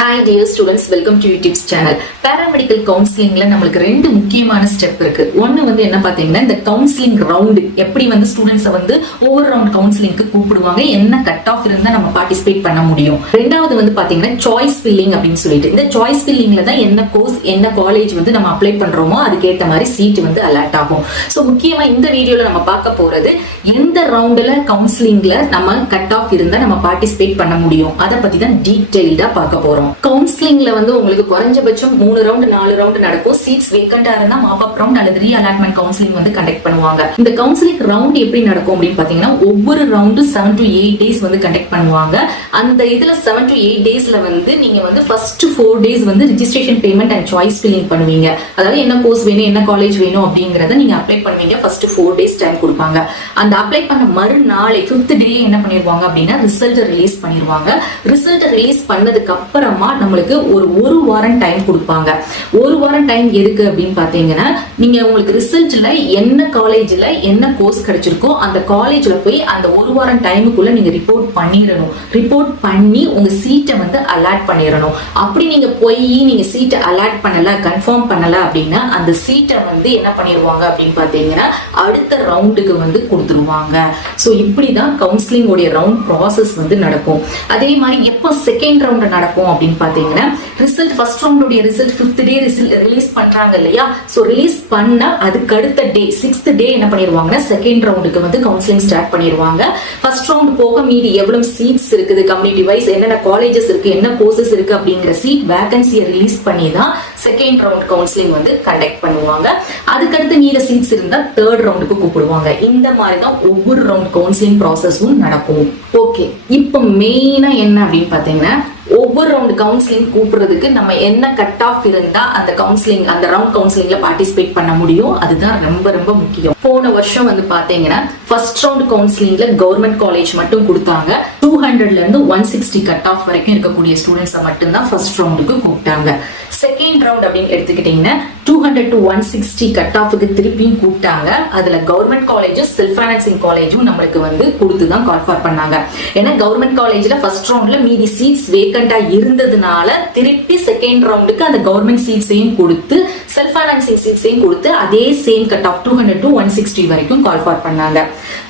Hi dear students, welcome to YouTube's channel. Paramedical counseling நம்மளுக்கு ரெண்டு முக்கியமான ஸ்டெப் இருக்கு. ஒன்னு வந்து என்ன பாத்தீங்கன்னா இந்த கவுன்சிலிங் ரவுண்ட் எப்படி வந்து ஸ்டூடண்ட்ஸை வந்து ஓவர் ரவுண்ட் கவுன்சிலிங்க்கு கூப்பிடுவாங்க, என்ன கட் ஆஃப் இருந்தா நம்ம பார்ட்டிசிபேட் பண்ண முடியும். ரெண்டாவது வந்து பாத்தீங்கன்னா சாய்ஸ் ஃபில்லிங் அப்படின்னு சொல்லிட்டு இந்த சாய்ஸ் ஃபில்லிங்ல தான் என்ன கோர்ஸ் என்ன காலேஜ் வந்து நம்ம அப்ளை பண்றோமோ அதுக்கேற்ற மாதிரி சீட் வந்து அலாட் ஆகும். ஸோ முக்கியமா இந்த வீடியோல நம்ம பார்க்க போறது எந்த ரவுண்ட்ல கவுன்சிலிங்ல நம்ம கட் ஆஃப் இருந்தா நம்ம பார்ட்டிசிபேட் பண்ண முடியும் அதை பத்தி தான் டீடைல்டா பார்க்க போறோம். கவுன்சிலிங்ல வந்து உங்களுக்கு குறைஞ்சபட்சம் 3 ரவுண்ட் 4 ரவுண்ட் நடக்கும். சீட்ஸ் வேக்கண்டா இருந்தா மாப் அப் ரவுண்ட் அல்லது ரீ அலாட்மெண்ட் கவுன்சிலிங் வந்து கண்டக்ட் பண்ணுவாங்க. இந்த கவுன்சிலிங் ரவுண்ட் எப்படி நடக்கும் அப்படின்னு பாத்தீங்கன்னா ஒவ்வொரு ரவுண்டு 7 to 8 டேஸ் வந்து கண்டக்ட் பண்ணுவாங்க. அந்த இதுல 7 to 8 டேஸ்ல வந்து நீங்க வந்து ஃபர்ஸ்ட் 4 டேஸ் வந்து registration payment and choice filling பண்ணுவீங்க. அதாவது என்ன கோர்ஸ் வேணும் என்ன காலேஜ் வேணும் அப்படிங்கறத நீங்க அப்ளை பண்ணுவீங்க. ஃபர்ஸ்ட் 4 டேஸ் டைம் கொடுப்பாங்க. அந்த அப்ளை பண்ண மறுநாளை 5th டே என்ன பண்ணிடுவாங்க அப்படின்னா ரிசல்ட் ரிலீஸ் பண்ணிடுவாங்க. ரிசல்ட் ரிலீஸ் பண்ணதுக்கு அப்புறமா நம்மளுக்கு ஒரு வாரம் டைம் கொடுப்பாங்க. ஒரு வாரம் டைம் எதுக்கு அப்படின்னு பாத்தீங்கன்னா நீங்க உங்களுக்கு ரிசல்ட்ல என்ன காலேஜ்ல என்ன கோர்ஸ் கிடைச்சிருக்கோ அந்த காலேஜ்ல போய் அந்த ஒரு வாரம் டைமுக்குள்ள நீங்க ரிப்போர்ட் பண்ணிடணும். ரிப்போர்ட் பண்ணி உங்க சீட்டை வந்து அலாட் பண்ணிடணும். அப்படி நீங்க போய் நீங்க சீட்டை அலாட் பண்ணல கன்ஃபார்ம் பண்ணல அப்படின்னா அந்த சீட்டை வந்து என்ன பண்ணிடுவாங்க அப்படின்னு பாத்தீங்கன்னா அடுத்த ரவுண்டுக்கு வந்து கொடுத்துருவாங்க. ஸோ இப்படிதான் கவுன்சிலிங் உடைய ரவுண்ட் ப்ராசஸ் வந்து நடக்கும். அதே மாதிரி எப்போ செகண்ட் ரவுண்ட் நடக்கும் அப்படின்னு பாத்தீங்கன்னா ரிசல்ட் ஃபர்ஸ்ட் ரவுண்டோட ரிசல்ட் 5th டே ரிலீஸ் பண்றாங்க இல்லையா. சோ ரிலீஸ் பண்ண அதுக்கு அடுத்த டே 6th டே என்ன பண்ணிடுவாங்கன்னா செகண்ட் ரவுண்டுக்கு வந்து கவுன்சிலிங் ஸ்டார்ட் பண்ணிடுவாங்க. ஃபர்ஸ்ட் ரவுண்ட் போக மீதி எவ்வளவு சீட்ஸ் இருக்குது, கம்யூனிட்டி வைஸ் என்னென்ன காலேஜஸ் இருக்கு என்ன கோர்சஸ் இருக்கு அப்படிங்கிற சீட் வேகன்சியை ரிலீஸ் பண்ணி தான் செகண்ட் ரவுண்ட் கவுன்சிலிங் வந்து கண்டக்ட் பண்ணுவாங்க. அதுக்கடுத்து மீத சீட்ஸ் இருந்தா தேர்ட் ரவுண்டுக்கு கூப்பிடுவாங்க. இந்த மாதிரி தான் ஒவ்வொரு ரவுண்ட் கவுன்சிலிங் ப்ராசஸும் நடக்கும். ஓகே, இப்போ மெயினா என்ன அப்படின்னு பாத்தீங்கன்னா ஒவ்வொரு ரவுண்ட் கவுன்சிலிங் கூப்பிடுறதுக்கு நம்ம என்ன கட் ஆஃப் இருந்தா அந்த கவுன்சிலிங் அந்த ரவுண்ட் கவுன்சிலிங்ல பார்ட்டிசிபேட் பண்ண முடியும் அதுதான் ரொம்ப ரொம்ப முக்கியம். போன வருஷம் வந்து பாத்தீங்கன்னா ஃபர்ஸ்ட் ரவுண்ட் கவுன்சிலிங்ல கவர்மெண்ட் காலேஜ் மட்டும் கொடுத்தாங்க. 200ல இருந்து 160 கட் ஆஃப் வரைக்கும் இருக்கக்கூடிய ஸ்டூடெண்ட்ஸை மட்டும்தான் ஃபர்ஸ்ட் ரவுண்டுக்கு கூப்பிட்டாங்க. செகண்ட் ரவுண்ட் அப்படின்னு எடுத்துக்கிட்டீங்கன்னா 200 to 160 கட் ஆஃப்க்கு திருப்பியும் கூப்பிட்டாங்க. அதுல கவர்மெண்ட் காலேஜும் செல்ஃப் ஃபைனான்சிங் காலேஜும் நம்மளுக்கு வந்து கொடுத்துதான் கால்ஃபார் பண்ணாங்க. ஏன்னா கவர்மெண்ட் காலேஜ்ல ஃபர்ஸ்ட் ரவுண்ட்ல மீதி சீட்ஸ் வேக்கண்டா இருந்ததுனால திருப்பி செகண்ட் ரவுண்டுக்கு அந்த கவர்மெண்ட் சீட்ஸையும் கொடுத்து செல்ஃப் ஃபைனான்சிங் சீட்ஸையும் கொடுத்து அதே சேம் கட் ஆஃப் 200 to 160 வரைக்கும் கால்ஃபார் பண்ணாங்க.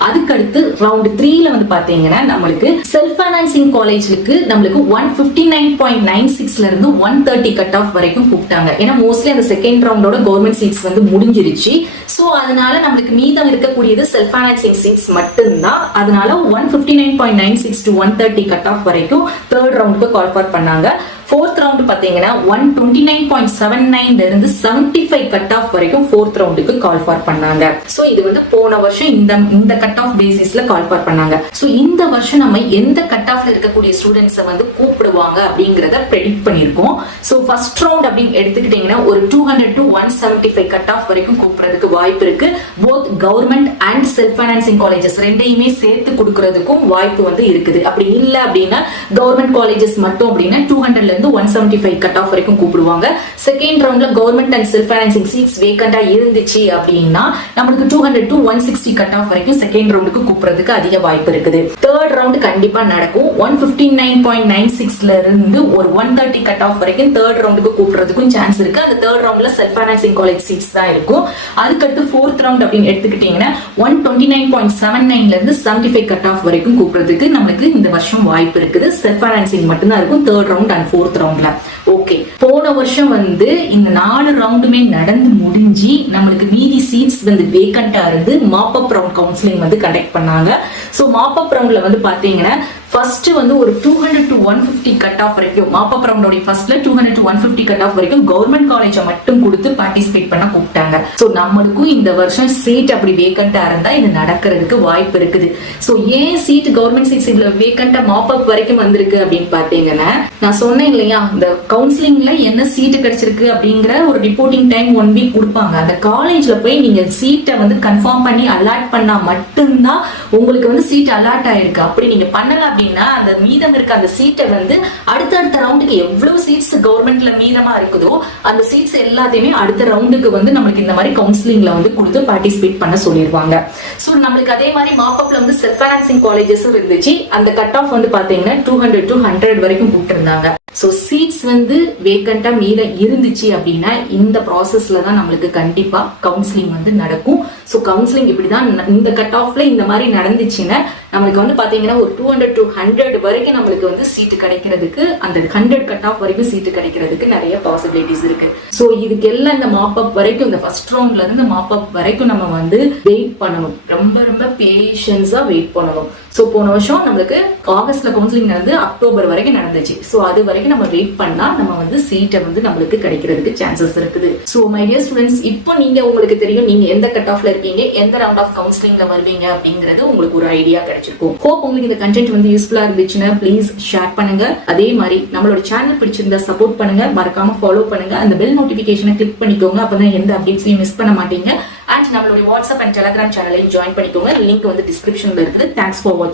அதுக்கடுத்து ரவுண்ட் 3ல வந்து பாத்தீங்கன்னா நம்மளுக்கு செல்ஃப் ஃபைனான்சிங் காலேஜுக்கு நம்மளுக்கு 159.96ல இருந்து 130 கட் ஆஃப் வரைக்கும் கூப்பிட்டாங்க. ஏன்னா மோஸ்ட்லி அந்த செகண்ட் ரவுண்டோட கவர்மெண்ட் சீட்ஸ் வந்து முடிஞ்சிருச்சு. சோ அதனால நம்மளுக்கு மீதம் இருக்கக்கூடியது செல்ஃப் ஃபைனான்சிங் சீட்ஸ் மட்டும்தான். அதனால 159.96 to 130 கட் ஆஃப் வரைக்கும் தேர்ட் ரவுண்டுக்கு கால்ஃபார் பண்ணாங்க. ஃபோர்த் ரவுண்ட் பாத்தீங்கன்னா 129.79ல இருந்து 75 கட் ஆஃப் வரைக்கும் ஃபோர்த் ரவுண்டுக்கு கால்ஃபார் பண்ணாங்க. சோ இது வந்து போன வருஷம் இந்த கட் ஆஃப் பேசிஸ்ல கால்ஃபார் பண்ணாங்க. சோ இந்த வருஷம் நம்ம எந்த கட் ஆஃப்ல இருக்கக்கூடிய ஸ்டூடெண்ட்ஸை வந்து கூப்பிடுவாங்க அப்படிங்கறத ப்ரெடிக்ட் பண்ணிருக்கோம். சோ ஃபர்ஸ்ட் ரவுண்ட் அப்படின்னு எடுத்துக்கிட்டீங்கன்னா ஒரு 200 to 175 கட் ஆஃப் வரைக்கும் கூப்பிடுறதுக்கு வாய்ப்பு இருக்கு. Both government and self financing colleges ரெண்டையுமே சேர்த்து கொடுக்கறதுக்கும் வாய்ப்பு வந்து இருக்குது. அப்படி இல்ல அப்படின்னா கவர்மெண்ட் காலேஜஸ் மட்டும் அப்படின்னா 200ல 175 கட் ஆஃப் வரைக்கும் கூப்பிடுவாங்க. செகண்ட் ரவுண்ட்ல government and self financing seats வேக்கண்டா இருந்துச்சு அப்படின்னா நம்மளுக்கு 200 to 160 கட் ஆஃப் வரைக்கும் செகண்ட் ரவுண்டுக்கு கூப்பிடுறதுக்கு அதிக வாய்ப்பு இருக்குது. தேர்ட் ரவுண்ட் கண்டிப்பா நடக்கும். 159.96ல இருந்து ஒரு 130 கட் ஆஃப் வரைக்கும் தேர்ட் ரவுண்டுக்கு கூப்பிடுறதுக்கும் சான்ஸ் இருக்கு. அந்த தேர்ட் ரவுண்ட்ல செல்ஃப் ஃபைனான்சிங் காலேஜ் சீட்ஸ் தான் இருக்கும். அதுக்கடுத்து ஃபோர்த் ரவுண்ட் அப்படின்னு எடுத்துக்கிட்டீங்கன்னா 129.79ல இருந்து 75 கட் ஆஃப் வரைக்கும் கூப்பிடுறதுக்கு நம்மளுக்கு இந்த வருஷம் வாய்ப்பு இருக்குது. செல்ஃப் ஃபைனான்சிங் மட்டும்தான் இருக்கும் தேர்ட் ரவுண்ட் அண்ட் ஃபோர்த் ரவுண்ட்ல. ஓகே, போன வருஷம் வந்து இந்த 4 ரவுண்டுமே நடந்து முடிஞ்சு நம்மளுக்கு மீதி சீட்ஸ் வந்து வேக்கண்டா இருந்து மாப் அப் ரவுண்ட் கவுன்சிலிங் வந்து கண்டக்ட் பண்ணாங்க. சோ மாப் அப் ரவுண்ட்ல வந்து பாத்தீங்கன்னா ஃபர்ஸ்ட் வந்து ஒரு 200 to 150 கட் ஆஃப் வரைக்கும் மாப் அப் ரவுண்டோட ஃபர்ஸ்ட்ல 200 to 150 கட் ஆஃப் வரைக்கும் கவர்மெண்ட் காலேஜை மட்டும் கொடுத்து பார்ட்டிசிபேட் பண்ண கூப்பிட்டாங்க. சோ நம்மளுக்கும் இந்த வருஷம் சீட் அப்படி வேக்கண்டா இருந்தா இது நடக்கிறதுக்கு வாய்ப்பு இருக்குது. சோ ஏன் சீட் கவர்மெண்ட் சீட்ஸ் இவ்வளவு வேக்கண்டா மாப் அப் வரைக்கும் வந்திருக்கு அப்படின்னு பாத்தீங்கன்னா நான் சொன்னேன் இல்லையா இந்த கவுன்சிலிங்ல என்ன சீட் கிடைச்சிருக்கு அப்படிங்கிற ஒரு ரிப்போர்ட்டிங் டைம் 1 வீக் கொடுப்பாங்க. அந்த காலேஜ்ல போய் நீங்க சீட்டை வந்து கன்ஃபார்ம் பண்ணி அலாட் பண்ணா மட்டும்தான் உங்களுக்கு வந்து சீட் அலாட் ஆயிருக்கு. அப்படி நீங்க பண்ணல அப்படின்னா அந்த மீதம் இருக்க அந்த சீட்டை வந்து அடுத்த ரவுண்டுக்கு எவ்வளவு சீட்ஸ் கவர்மெண்ட்ல மீதமா இருக்குதோ அந்த சீட்ஸ் எல்லாத்தையுமே அடுத்த ரவுண்டுக்கு வந்து நம்மளுக்கு இந்த மாதிரி கவுன்சிலிங்ல வந்து கொடுத்து பார்ட்டிசிபேட் பண்ண சொல்லிடுவாங்க. சோ நம்மளுக்கு அதே மாதிரி மாப்அப்ல வந்து செல்ஃப் ஃபைனான்சிங் காலேஜஸும் இருந்துச்சு. அந்த கட் ஆஃப் வந்து பாத்தீங்கன்னா 200 to 100 வரைக்கும் கூப்பிட்டு இருந்தாங்க. ஸோ சீட்ஸ் வந்து வேக்கண்டா மீத இருந்துச்சு அப்படின்னா இந்த ப்ராசஸ்ல தான் நம்மளுக்கு கண்டிப்பா கவுன்சிலிங் வந்து நடக்கும். ஸோ கவுன்சிலிங் இப்படிதான் இந்த கட் ஆஃப்ல இந்த மாதிரி நடந்துச்சுன்னா நம்மளுக்கு வந்து பாத்தீங்கன்னா ஒரு 200 to 100 வரைக்கும் நம்மளுக்கு வந்து சீட்டு கிடைக்கிறதுக்கு, அந்த 100 கட் ஆஃப் வரைக்கும் சீட்டு கிடைக்கிறதுக்கு நிறைய பாசிபிலிட்டிஸ் இருக்கு. ஸோ இதுக்கு எல்லாம் இந்த மாப் அப் வரைக்கும், இந்த ஃபர்ஸ்ட் ரவுண்ட்ல இருந்து மாப் அப் வரைக்கும் நம்ம வந்து வெயிட் பண்ணணும். ரொம்ப ரொம்ப பேஷன்ஸா வெயிட் பண்ணணும். ஸோ போன வருஷம் நம்மளுக்கு ஆகஸ்ட்ல கவுன்சிலிங் நடந்து அக்டோபர் வரைக்கும் நடந்துச்சு. ஸோ அது வரைக்கும் நம்ம வெயிட் பண்ணா நம்ம வந்து சீட்டை வந்து நம்மளுக்கு கிடைக்கிறதுக்கு சான்சஸ் இருக்குது. ஸோ மை டியர் ஸ்டூடெண்ட்ஸ், இப்போ நீங்க உங்களுக்கு தெரியும் நீங்க எந்த கட் ஆஃப்ல இருக்கீங்க, எந்த ரவுண்ட் ஆஃப் கவுன்சிலிங்ல வருவீங்க அப்படிங்கிறது உங்களுக்கு ஒரு ஐடியா கிடைச்சிருக்கும். ஹோப் உங்களுக்கு இந்த கண்டென்ட் வந்து யூஸ்ஃபுல்லா இருந்துச்சுன்னா ப்ளீஸ் ஷேர் பண்ணுங்க. அதே மாதிரி நம்மளோட சேனல் பிடிச்சிருந்தா சப்போர்ட் பண்ணுங்க, மறக்காம ஃபாலோ பண்ணுங்க, அந்த பெல் நோட்டிபிகேஷனை கிளிக் பண்ணிக்கோங்க. அப்பதான் எந்த அப்டேட்ஸையும் மிஸ் பண்ண மாட்டீங்க. அண்ட் நம்மளுடைய வாட்ஸ்அப் அண்ட் டெலிகிராம் சேனலையும் ஜாயின் பண்ணிக்கோங்க. லிங்க் வந்து டிஸ்கிரிப்ஷன்ல இருக்குது. தேங்க்ஸ் ஃபார் வாட்சிங்.